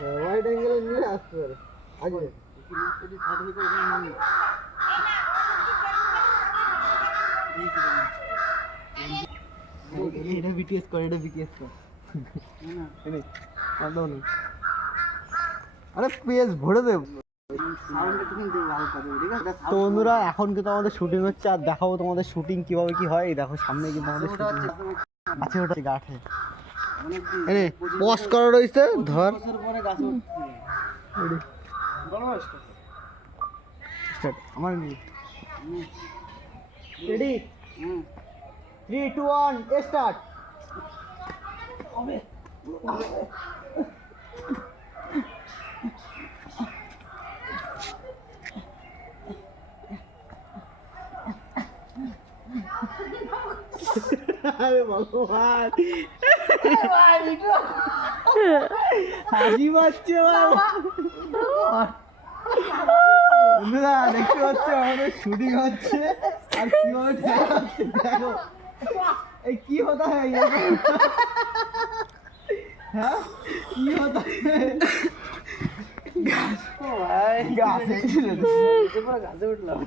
Wide অ্যাঙ্গেলে নিয়ে আসতে পারে আগে এটা বিটিএস কর, এটা বিটিএস কর। আরে পেজ ভরে দেব। তো বন্ধুরা এখন কিন্তু আমাদের শুটিং হচ্ছে, আর দেখাবো তোমাদের শুটিং কিভাবে কি হয়। দেখো সামনে কিন্তু আমাদের আছে, ওটা গাঠে পজ করা রয়েছে। ধর আমার রেডি 3 2 1 স্টার্ট। আরে ভগবান, হাসি পাচ্ছে বন্ধুরা, দেখতে পাচ্ছ আমাদের শুটিং হচ্ছে আর কিভাবে হচ্ছে। দেখো এই কি হতা হ্যাঁ কি হতা গাছে উঠলাম।